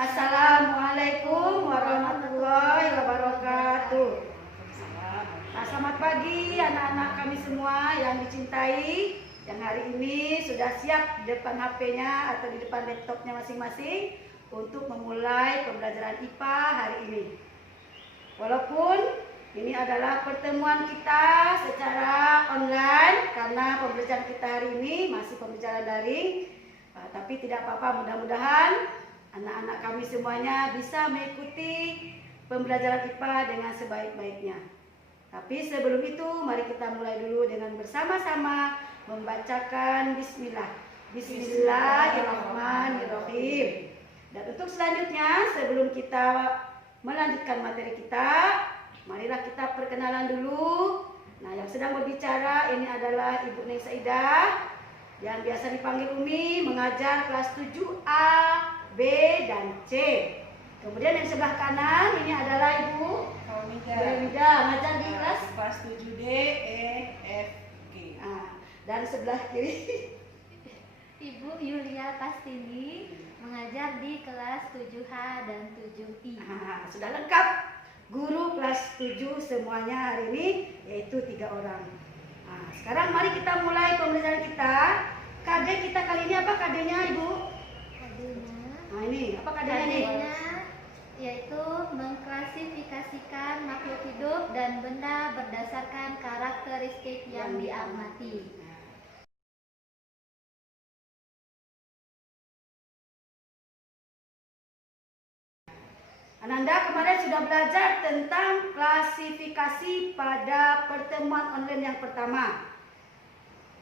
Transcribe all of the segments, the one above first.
Assalamualaikum warahmatullahi wabarakatuh. Nah, selamat pagi anak-anak kami semua yang dicintai, yang hari ini sudah siap di depan HP-nya atau di depan laptopnya masing-masing untuk memulai pembelajaran IPA hari ini. Walaupun ini adalah pertemuan kita secara online karena pembelajaran kita hari ini masih pembelajaran daring, tapi tidak apa-apa, mudah-mudahan anak-anak kami semuanya bisa mengikuti pembelajaran IPA dengan sebaik-baiknya. Tapi sebelum itu, mari kita mulai dulu dengan bersama-sama membacakan Bismillah. Bismillahirrahmanirrahim. Dan untuk selanjutnya, sebelum kita melanjutkan materi kita, marilah kita perkenalan dulu. Nah, yang sedang berbicara ini adalah Ibu Neng Saidah, yang biasa dipanggil Umi, mengajar kelas 7A, B, dan C. Kemudian yang sebelah kanan ini adalah Ibu Mida, mengajar di kelas 7D, E, F, G. Dan sebelah kiri Ibu Yulia Pastini, mengajar di kelas 7H dan 7I. Sudah lengkap guru kelas 7 semuanya hari ini, yaitu 3 orang. Sekarang mari kita mulai pembelajaran kita. KD kita kali ini apa KD-nya, Ibu? KD-nya. Ini apa KD-nya nih? KD-nya yaitu mengklasifikasikan makhluk hidup dan benda berdasarkan karakteristik yang diamati. Ananda kemarin sudah belajar tentang klasifikasi pada pertemuan online yang pertama.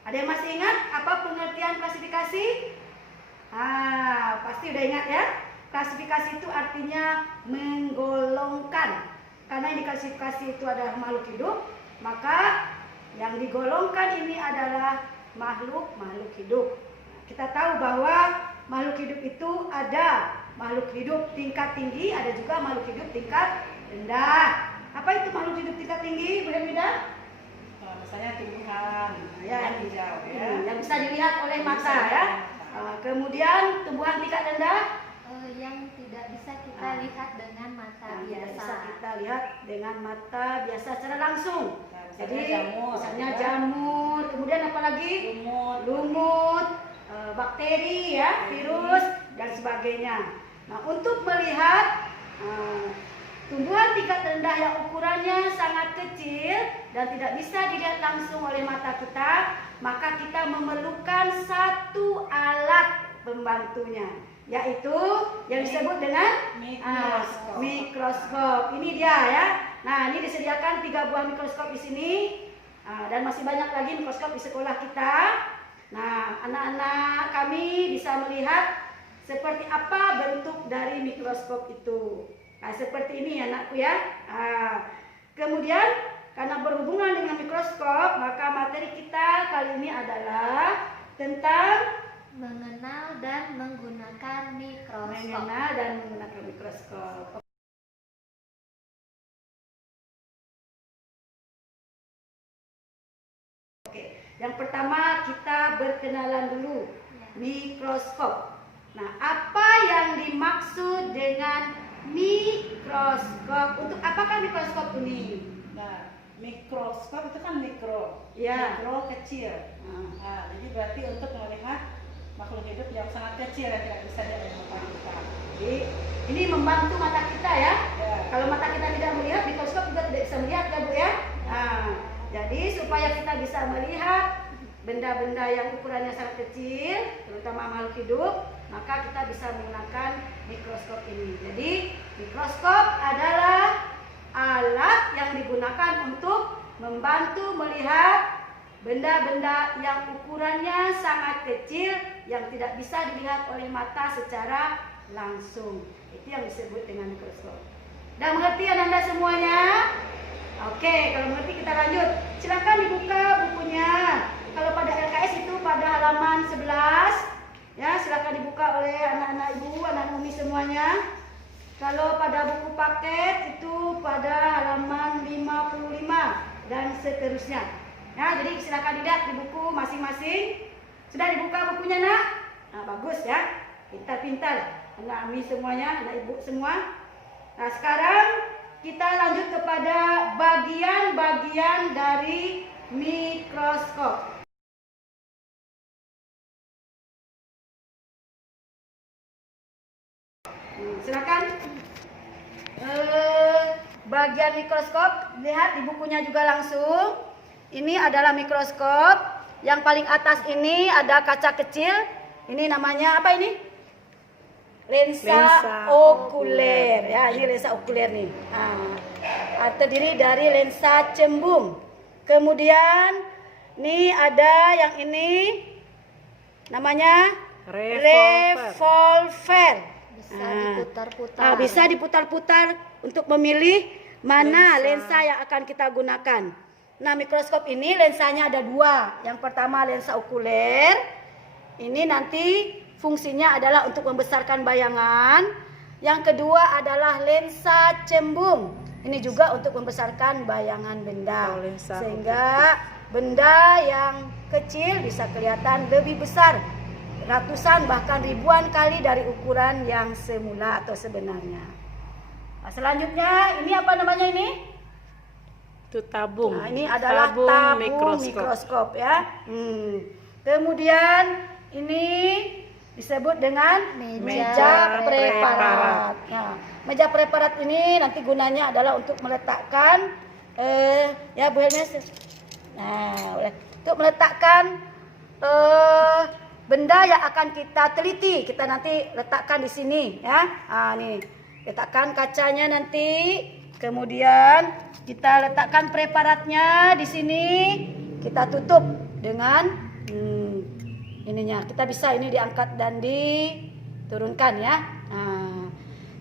Ada yang masih ingat apa pengertian klasifikasi? Pasti udah ingat ya. Klasifikasi itu artinya menggolongkan. Karena yang diklasifikasi itu adalah makhluk hidup, maka yang digolongkan ini adalah makhluk hidup. Kita tahu bahwa makhluk hidup itu ada makhluk hidup tingkat tinggi, ada juga makhluk hidup tingkat rendah. Apa itu makhluk hidup tingkat tinggi, Bu Hemida? Misalnya tumbuhan yang hijau ya, yang bisa dilihat oleh mata ya. Kemudian tumbuhan tingkat rendah yang tidak bisa kita lihat dengan mata biasa. Tidak bisa kita lihat dengan mata biasa secara langsung. Jadi misalnya jamur, kemudian apalagi lumut, bakteri ya, virus dan sebagainya. Nah, untuk melihat tumbuhan tingkat rendah yang ukurannya sangat kecil dan tidak bisa dilihat langsung oleh mata kita, maka kita memerlukan satu alat pembantunya, yaitu yang disebut dengan mikroskop. Ini dia ya. Nah, ini disediakan 3 buah mikroskop di sini, dan masih banyak lagi mikroskop di sekolah kita. Nah, anak-anak kami bisa melihat seperti apa bentuk dari mikroskop itu. Nah, seperti ini anakku ya. Kemudian karena berhubungan dengan mikroskop, maka materi kita kali ini adalah tentang mengenal dan menggunakan mikroskop. Mengenal dan menggunakan mikroskop. Oke, yang pertama kita berkenalan dulu. Mikroskop. Nah, apa yang dimaksud dengan mikroskop? Untuk apakah mikroskop ini? Nah, mikroskop itu kan mikro, Ya. mikro kecil. Jadi berarti untuk melihat makhluk hidup yang sangat kecil yang tidak bisa dilihat oleh mata kita. Jadi ini membantu mata kita ya. Ya. Kalau mata kita tidak melihat, mikroskop juga tidak bisa melihat ya Bu ya. Jadi supaya kita bisa melihat benda-benda yang ukurannya sangat kecil, terutama makhluk hidup, maka kita bisa menggunakan mikroskop ini. Jadi mikroskop adalah alat yang digunakan untuk membantu melihat benda-benda yang ukurannya sangat kecil yang tidak bisa dilihat oleh mata secara langsung. Itu yang disebut dengan mikroskop. Sudah mengerti Anda semuanya? Oke, kalau mengerti kita lanjut. Silakan dibuka bukunya. Kalau pada LKS itu pada halaman 11. Ya, silakan dibuka oleh anak-anak ibu, anak Umi semuanya. Kalau pada buku paket itu pada halaman 55 dan seterusnya. Ya, jadi silakan dilihat di buku masing-masing. Sudah dibuka bukunya, Nak? Nah, bagus ya. Pintar-pintar. anak Ami semuanya, anak ibu semua. Nah, sekarang kita lanjut kepada bagian-bagian dari mikroskop. Silakan. Bagian mikroskop, lihat di bukunya juga langsung. Ini adalah mikroskop. Yang paling atas ini ada kaca kecil. Ini namanya apa ini? Lensa okuler. Ya, ini lensa okuler nih. Terdiri dari lensa cembung. Kemudian nih ada yang ini namanya revolver. Bisa diputar-putar. Bisa diputar-putar untuk memilih mana lensa yang akan kita gunakan. Nah, mikroskop ini lensanya ada dua. Yang pertama lensa okuler. Ini nanti fungsinya adalah untuk membesarkan bayangan. Yang kedua adalah lensa cembung. Ini juga untuk membesarkan bayangan benda. Sehingga benda yang kecil bisa kelihatan lebih besar. Ratusan bahkan ribuan kali dari ukuran yang semula atau sebenarnya. Nah, selanjutnya ini apa namanya ini? Itu tabung. Nah, ini adalah tabung mikroskop ya. Kemudian ini disebut dengan meja preparat. Nah, meja preparat ini nanti gunanya adalah untuk meletakkan ya Bu Helmes. Nah, untuk meletakkan benda yang akan kita teliti. Kita nanti letakkan di sini ya. Nih, letakkan kacanya nanti. Kemudian kita letakkan preparatnya di sini. Kita tutup dengan ininya. Kita bisa ini diangkat dan diturunkan ya.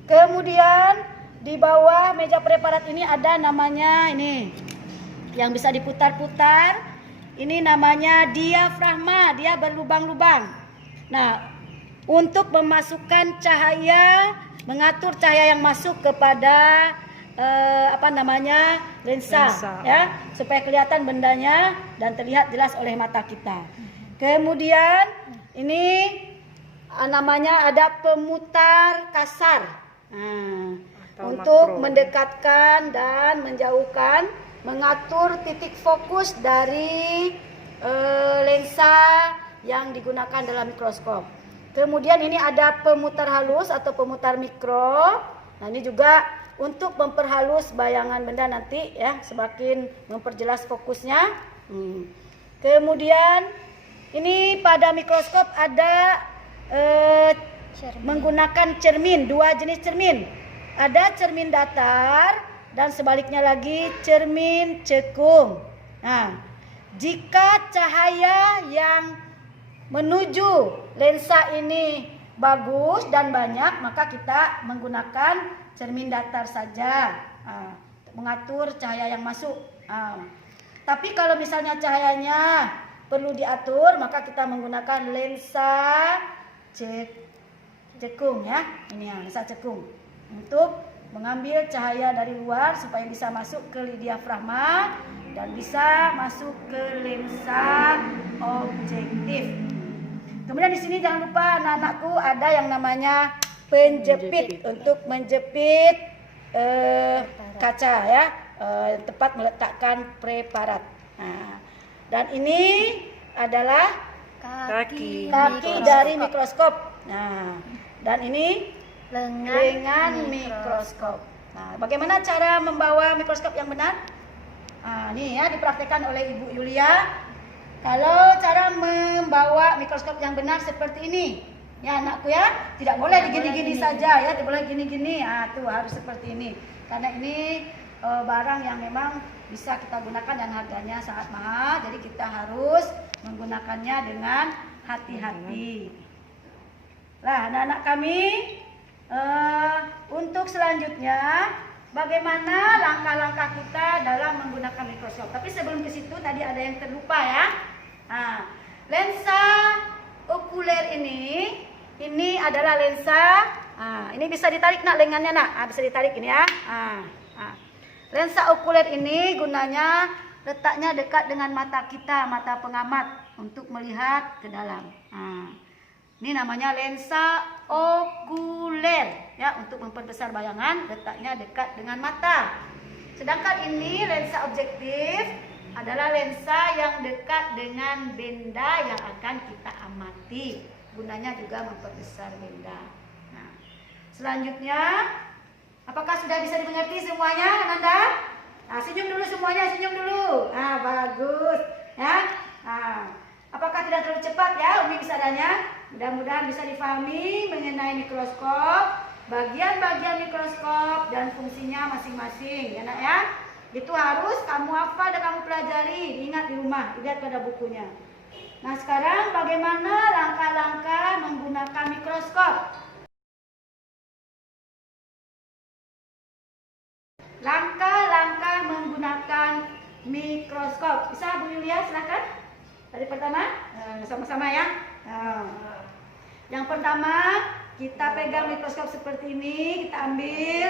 Kemudian di bawah meja preparat ini ada namanya ini yang bisa diputar-putar. Ini namanya diafragma. Dia berlubang-lubang. Nah, untuk memasukkan cahaya, mengatur cahaya yang masuk kepada lensa ya, supaya kelihatan bendanya dan terlihat jelas oleh mata kita. Kemudian ini namanya ada pemutar kasar. Untuk mendekatkan dan menjauhkan, mengatur titik fokus dari lensa yang digunakan dalam mikroskop. Kemudian ini ada pemutar halus atau pemutar mikro. Nah, ini juga untuk memperhalus bayangan benda nanti ya, semakin memperjelas fokusnya. Kemudian ini pada mikroskop ada menggunakan cermin, dua jenis cermin. Ada cermin datar dan sebaliknya lagi cermin cekung. Nah, jika cahaya yang menuju lensa ini bagus dan banyak, maka kita menggunakan cermin datar saja, mengatur cahaya yang masuk. Tapi kalau misalnya cahayanya perlu diatur, maka kita menggunakan lensa cekung ya. Ini ya, lensa cekung untuk mengambil cahaya dari luar supaya bisa masuk ke diafragma dan bisa masuk ke lensa objektif. Kemudian di sini jangan lupa anak-anakku ada yang namanya penjepit untuk menjepit kaca ya, tempat meletakkan preparat. Dan ini adalah kaki dari mikroskop. Nah, dan ini lengan mikroskop. Nah, bagaimana cara membawa mikroskop yang benar? Ini ya dipraktekkan oleh Ibu Yulia. Kalau cara membawa mikroskop yang benar seperti ini. Ya anakku ya, tidak boleh digini-gini saja ya, tidak boleh gini-gini. Tuh harus seperti ini. Karena ini barang yang memang bisa kita gunakan dan harganya sangat mahal. Jadi kita harus menggunakannya dengan hati-hati. Nah, anak-anak kami, untuk selanjutnya bagaimana langkah-langkah kita dalam menggunakan mikroskop. Tapi sebelum ke situ tadi ada yang terlupa ya. Lensa okuler ini adalah lensa. Ini bisa ditarik nak lengannya nak. Bisa ditarik ini ya. Lensa okuler ini gunanya letaknya dekat dengan mata kita, mata pengamat untuk melihat ke dalam. Ini namanya lensa okuler ya, untuk memperbesar bayangan, letaknya dekat dengan mata. Sedangkan ini lensa objektif adalah lensa yang dekat dengan benda yang akan kita amati. Gunanya juga memperbesar benda. Nah, selanjutnya, apakah sudah bisa dimengerti semuanya, Ananda? Nah, senyum dulu semuanya, senyum dulu. Nah, bagus ya. Nah, apakah tidak terlalu cepat ya Umi bicaranya? Mudah-mudahan bisa difahami mengenai mikroskop, bagian-bagian mikroskop dan fungsinya masing-masing ya nak ya. Itu harus kamu hafal dan kamu pelajari, ingat di rumah, lihat pada bukunya. Nah, sekarang bagaimana langkah-langkah menggunakan mikroskop? Langkah-langkah menggunakan mikroskop. Bisa Bu Yulia silakan. Dari pertama, sama-sama ya. Yang pertama, kita pegang mikroskop seperti ini, kita ambil,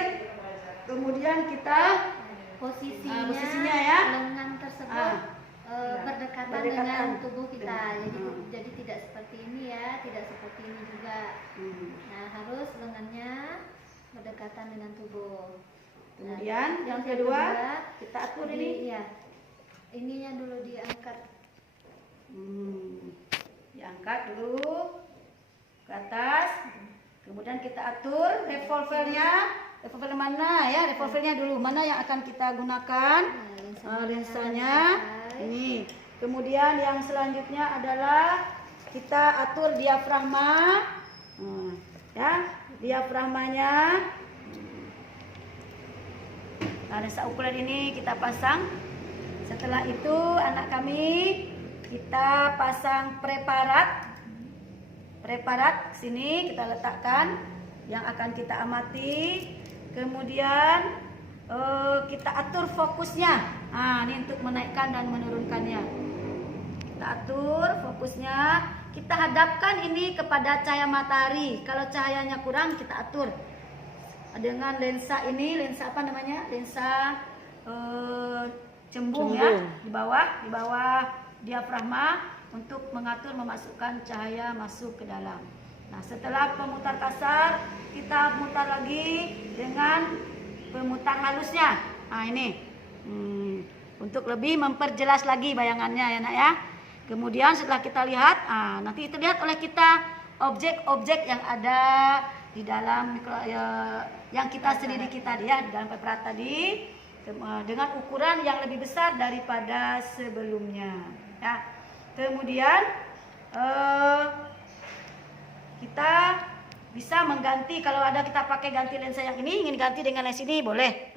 kemudian kita posisinya ya. Lengan tersebut berdekatan dengan tubuh kita. Jadi tidak seperti ini ya, tidak seperti ini juga. Nah, harus lengannya berdekatan dengan tubuh. Kemudian yang kedua, kita atur ini. Ya, ininya dulu diangkat. Diangkat dulu ke atas. Kemudian kita atur revolvernya. Revolver mana ya? Revolvernya dulu. Mana yang akan kita gunakan? Lensanya. Ini. Kemudian yang selanjutnya adalah kita atur diafragma. Ya, diafragmanya. Nah, lensa ukuler ini kita pasang. Setelah itu anak kami kita pasang preparat sini kita letakkan yang akan kita amati. Kemudian kita atur fokusnya. Nah, ini untuk menaikkan dan menurunkannya. Kita atur fokusnya. Kita hadapkan ini kepada cahaya matahari. Kalau cahayanya kurang kita atur dengan lensa ini, lensa apa namanya? Lensa cembung ya, di bawah diafragma untuk mengatur memasukkan cahaya masuk ke dalam. Nah, setelah pemutar kasar, kita putar lagi dengan pemutar halusnya. Nah, ini untuk lebih memperjelas lagi bayangannya ya nak ya. Kemudian setelah kita lihat, nanti terlihat oleh kita objek-objek yang ada di dalam yang kita selidiki tadi ya, di dalam preparat tadi, dengan ukuran yang lebih besar daripada sebelumnya ya. Kemudian kita bisa mengganti, kalau ada kita pakai ganti lensa yang ini, ingin ganti dengan lensa ini boleh.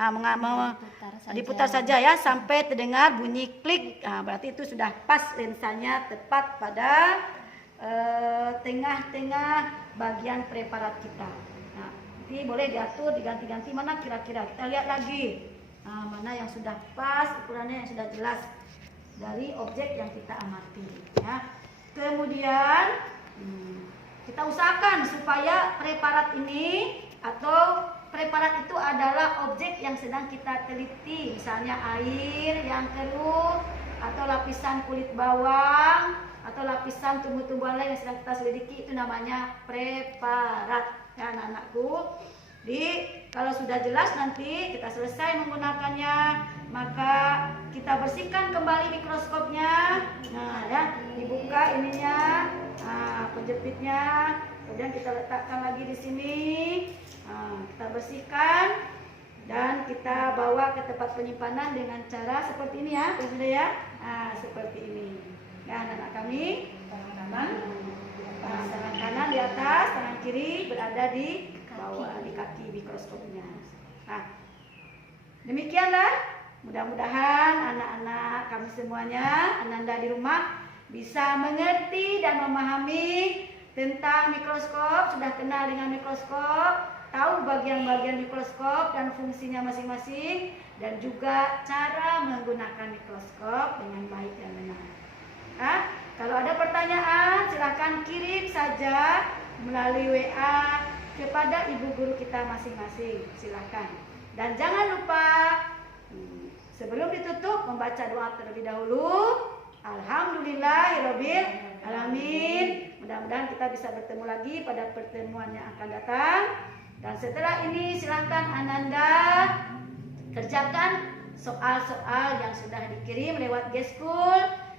Diputar saja ya sampai terdengar bunyi klik. Berarti itu sudah pas, lensanya tepat pada tengah-tengah bagian preparat kita. Nah, nanti boleh diatur, diganti-ganti mana kira-kira. Kita lihat lagi mana yang sudah pas, ukurannya yang sudah jelas dari objek yang kita amati ya. Kemudian kita usahakan supaya preparat ini atau preparat itu adalah objek yang sedang kita teliti, misalnya air yang keruh atau lapisan kulit bawang atau lapisan tumbuh-tumbuhan lain yang sedang kita selidiki, itu namanya preparat ya anak-anakku. Kalau sudah jelas nanti kita selesai menggunakannya, maka kita bersihkan kembali mikroskopnya. Nah ya, dibuka ininya, penjepitnya, kemudian kita letakkan lagi di sini. Kita bersihkan dan kita bawa ke tempat penyimpanan dengan cara seperti ini ya, sudah ya. Seperti ini. Ya anak-anak kami, tangan kanan di atas, tangan kiri berada di bawah di kaki mikroskopnya. Nah, demikianlah. Mudah-mudahan anak-anak kami semuanya, Ananda di rumah, bisa mengerti dan memahami tentang mikroskop, sudah kenal dengan mikroskop, tahu bagian-bagian mikroskop dan fungsinya masing-masing, dan juga cara menggunakan mikroskop dengan baik dan benar. Kalau ada pertanyaan, silakan kirim saja melalui WA kepada ibu guru kita masing-masing. Silakan. Dan jangan lupa sebelum ditutup membaca doa terlebih dahulu. Alhamdulillahirabbil alamin. Mudah-mudahan kita bisa bertemu lagi pada pertemuan yang akan datang. Dan setelah ini silahkan Ananda kerjakan soal-soal yang sudah dikirim lewat G-School.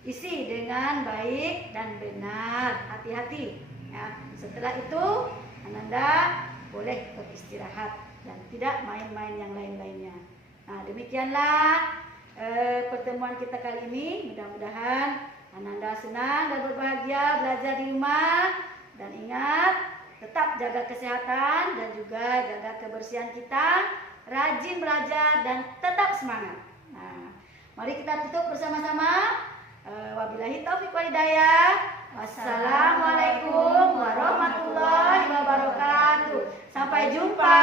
Isi dengan baik dan benar, hati-hati ya. Setelah itu Ananda boleh beristirahat dan tidak main-main yang lain-lainnya. Nah, demikianlah pertemuan kita kali ini. Mudah-mudahan Ananda senang dan berbahagia belajar di rumah. Dan ingat, tetap jaga kesehatan dan juga jaga kebersihan kita. Rajin belajar dan tetap semangat. Nah, mari kita tutup bersama-sama. Wabillahi taufiq wal hidayah. Wassalamualaikum warahmatullahi wabarakatuh. Sampai jumpa.